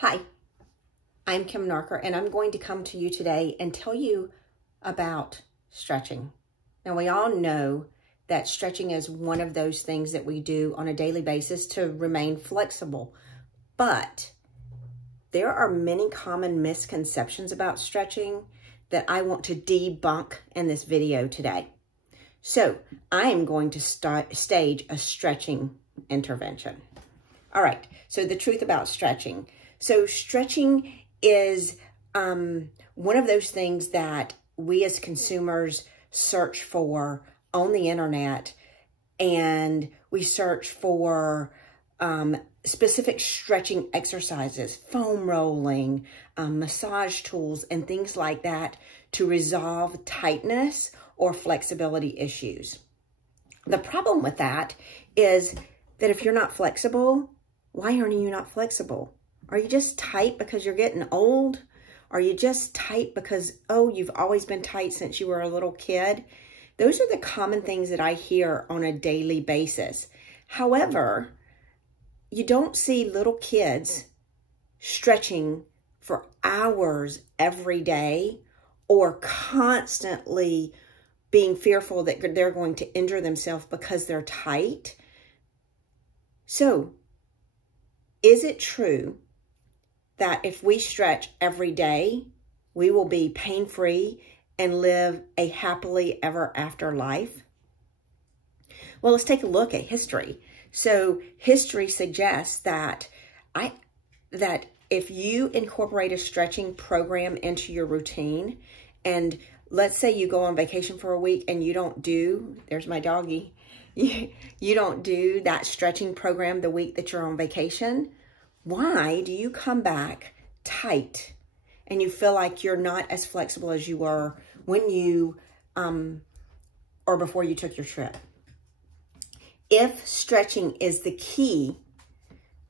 Hi, I'm Kim Narker, and I'm going to come to you today and tell you about stretching. Now, we all know that stretching is one of those things that we do on a daily basis to remain flexible, but there are many common misconceptions about stretching that I want to debunk in this video today. So I am going to stage a stretching intervention. All right, so the truth about stretching. So stretching is one of those things that we as consumers search for on the internet, and we search for specific stretching exercises, foam rolling, massage tools, and things like that to resolve tightness or flexibility issues. The problem with that is that if you're not flexible, why aren't you not flexible? Are you just tight because you're getting old? Are you just tight because, oh, you've always been tight since you were a little kid? Those are the common things that I hear on a daily basis. However, you don't see little kids stretching for hours every day or constantly being fearful that they're going to injure themselves because they're tight. So, is it true that if we stretch every day, we will be pain-free and live a happily ever after life? Well, let's take a look at history. So history suggests that if you incorporate a stretching program into your routine, and let's say you go on vacation for a week and you don't do, there's my doggy, you don't do that stretching program the week that you're on vacation, why do you come back tight and you feel like you're not as flexible as you were when you, or before you took your trip? If stretching is the key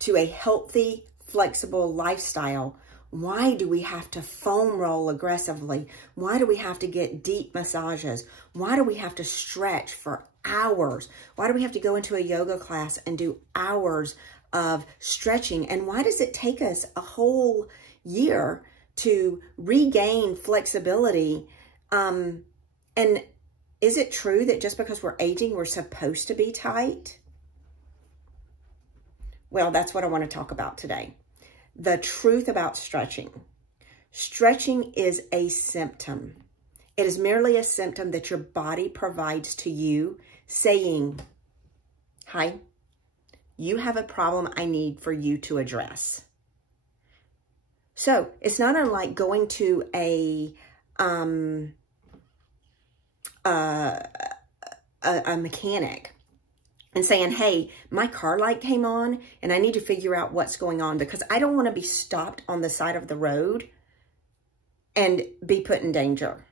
to a healthy, flexible lifestyle, why do we have to foam roll aggressively? Why do we have to get deep massages? Why do we have to stretch for hours? Why do we have to go into a yoga class and do hours of stretching? And why does it take us a whole year to regain flexibility? And is it true that just because we're aging, we're supposed to be tight? Well, that's what I want to talk about today. The truth about stretching. Stretching is a symptom. It is merely a symptom that your body provides to you saying, hi, you have a problem I need for you to address. So it's not unlike going to a mechanic and saying, hey, my car light came on and I need to figure out what's going on because I don't want to be stopped on the side of the road and be put in danger.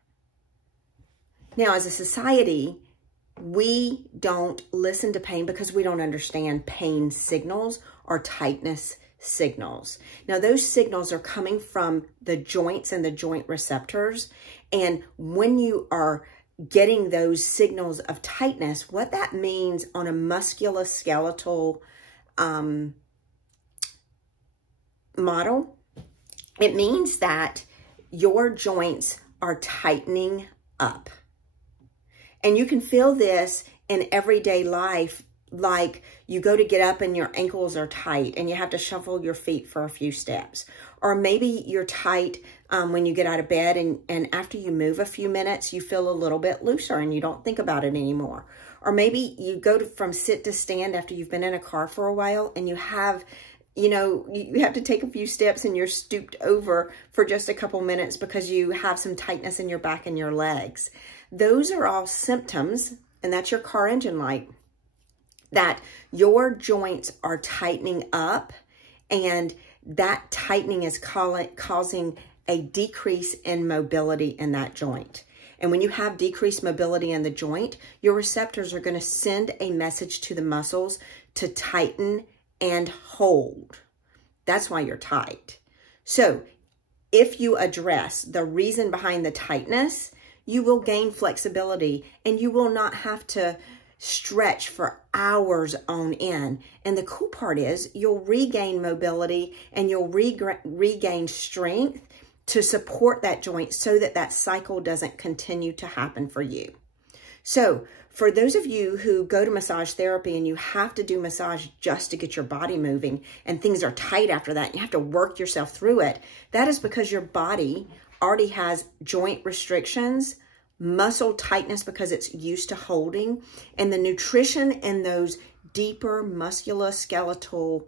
Now, as a society, we don't listen to pain because we don't understand pain signals or tightness signals. Now, those signals are coming from the joints and the joint receptors. And when you are getting those signals of tightness, what that means on a musculoskeletal model, it means that your joints are tightening up. And you can feel this in everyday life, like you go to get up and your ankles are tight and you have to shuffle your feet for a few steps. Or maybe you're tight when you get out of bed and after you move a few minutes, you feel a little bit looser and you don't think about it anymore. Or maybe you go from sit to stand after you've been in a car for a while and you have, you have to take a few steps and you're stooped over for just a couple minutes because you have some tightness in your back and your legs. Those are all symptoms, and that's your car engine light, that your joints are tightening up, and that tightening is causing a decrease in mobility in that joint. And when you have decreased mobility in the joint, your receptors are going to send a message to the muscles to tighten and hold. That's why you're tight. So if you address the reason behind the tightness, you will gain flexibility and you will not have to stretch for hours on end. And the cool part is you'll regain mobility and you'll regain strength to support that joint so that that cycle doesn't continue to happen for you. So for those of you who go to massage therapy and you have to do massage just to get your body moving and things are tight after that, and you have to work yourself through it, that is because your body already has joint restrictions, muscle tightness because it's used to holding, and the nutrition in those deeper musculoskeletal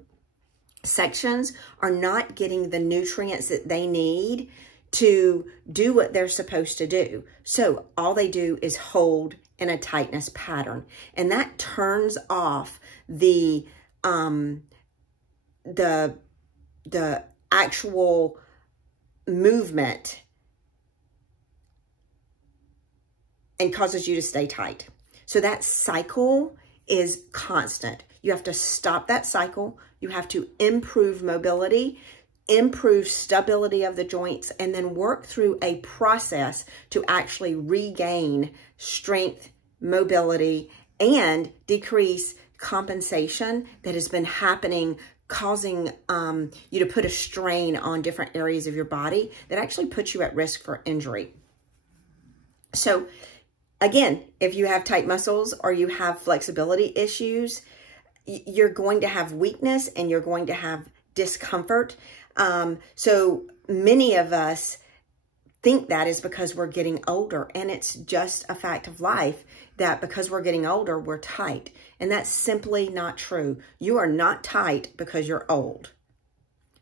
sections are not getting the nutrients that they need to do what they're supposed to do. So all they do is hold in a tightness pattern, and that turns off the actual movement and causes you to stay tight. So that cycle is constant. You have to stop that cycle. You have to improve mobility, improve stability of the joints, and then work through a process to actually regain strength, mobility, and decrease compensation that has been happening, causing you to put a strain on different areas of your body that actually puts you at risk for injury. So again, if you have tight muscles or you have flexibility issues, you're going to have weakness and you're going to have discomfort. So many of us think that is because we're getting older, and it's just a fact of life that because we're getting older, we're tight. And that's simply not true. You are not tight because you're old.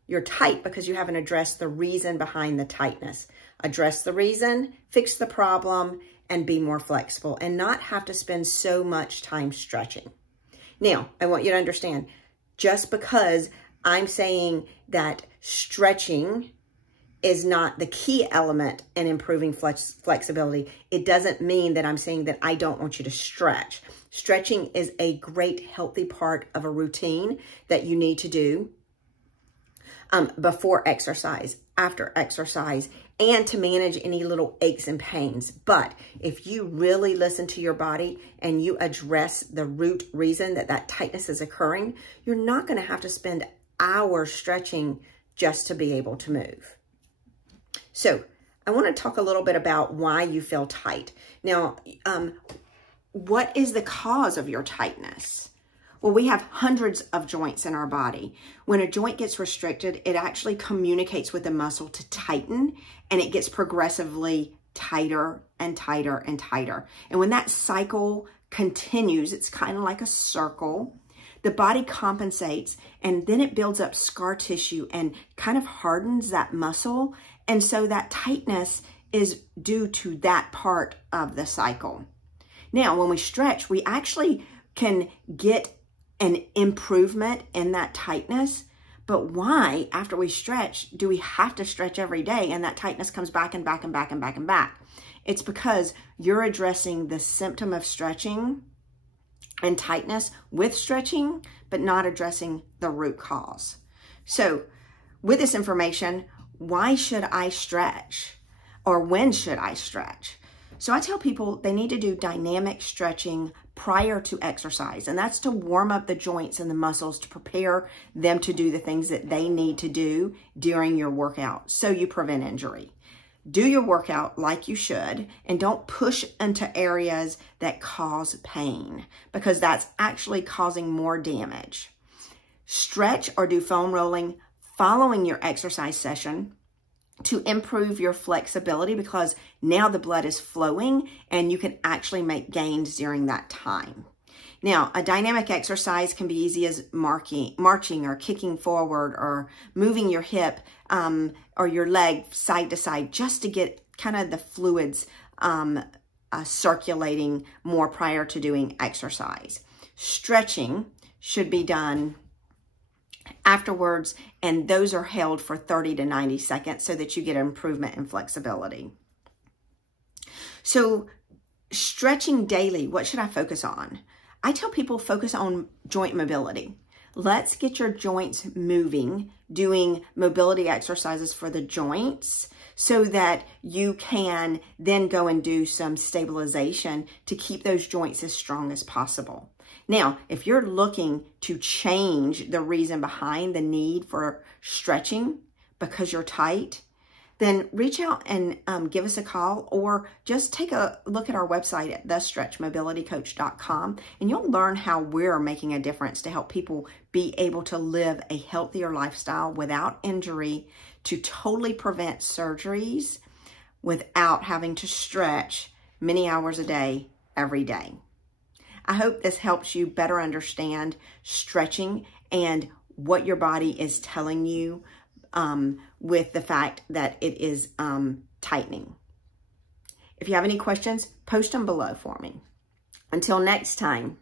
You're tight because you haven't addressed the reason behind the tightness. Address the reason, fix the problem, and be more flexible and not have to spend so much time stretching. Now, I want you to understand, just because I'm saying that stretching is not the key element in improving flexibility, it doesn't mean that I'm saying that I don't want you to stretch. Stretching is a great healthy part of a routine that you need to do before exercise, after exercise, and to manage any little aches and pains. But if you really listen to your body and you address the root reason that that tightness is occurring, you're not going to have to spend hours stretching just to be able to move. So I want to talk a little bit about why you feel tight. Now, what is the cause of your tightness? Well, we have hundreds of joints in our body. When a joint gets restricted, it actually communicates with the muscle to tighten, and it gets progressively tighter and tighter and tighter. And when that cycle continues, it's kind of like a circle. The body compensates, and then it builds up scar tissue and kind of hardens that muscle. And so that tightness is due to that part of the cycle. Now, when we stretch, we actually can get an improvement in that tightness. But why, after we stretch, do we have to stretch every day and that tightness comes back and back and back and back and back? It's because you're addressing the symptom of stretching and tightness with stretching, but not addressing the root cause. So with this information, why should I stretch? Or when should I stretch? So I tell people they need to do dynamic stretching prior to exercise, and that's to warm up the joints and the muscles to prepare them to do the things that they need to do during your workout so you prevent injury. Do your workout like you should, and don't push into areas that cause pain, because that's actually causing more damage. Stretch or do foam rolling following your exercise session to improve your flexibility, because now the blood is flowing and you can actually make gains during that time. Now, a dynamic exercise can be easy as marching or kicking forward or moving your hip or your leg side to side, just to get kind of the fluids circulating more prior to doing exercise. Stretching should be done afterwards, and those are held for 30 to 90 seconds so that you get an improvement in flexibility. So stretching daily, what should I focus on? I tell people focus on joint mobility. Let's get your joints moving, doing mobility exercises for the joints so that you can then go and do some stabilization to keep those joints as strong as possible. Now, if you're looking to change the reason behind the need for stretching because you're tight, then reach out and give us a call, or just take a look at our website at thestretchmobilitycoach.com, and you'll learn how we're making a difference to help people be able to live a healthier lifestyle without injury, to totally prevent surgeries without having to stretch many hours a day, every day. I hope this helps you better understand stretching and what your body is telling you with the fact that it is tightening. If you have any questions, post them below for me. Until next time.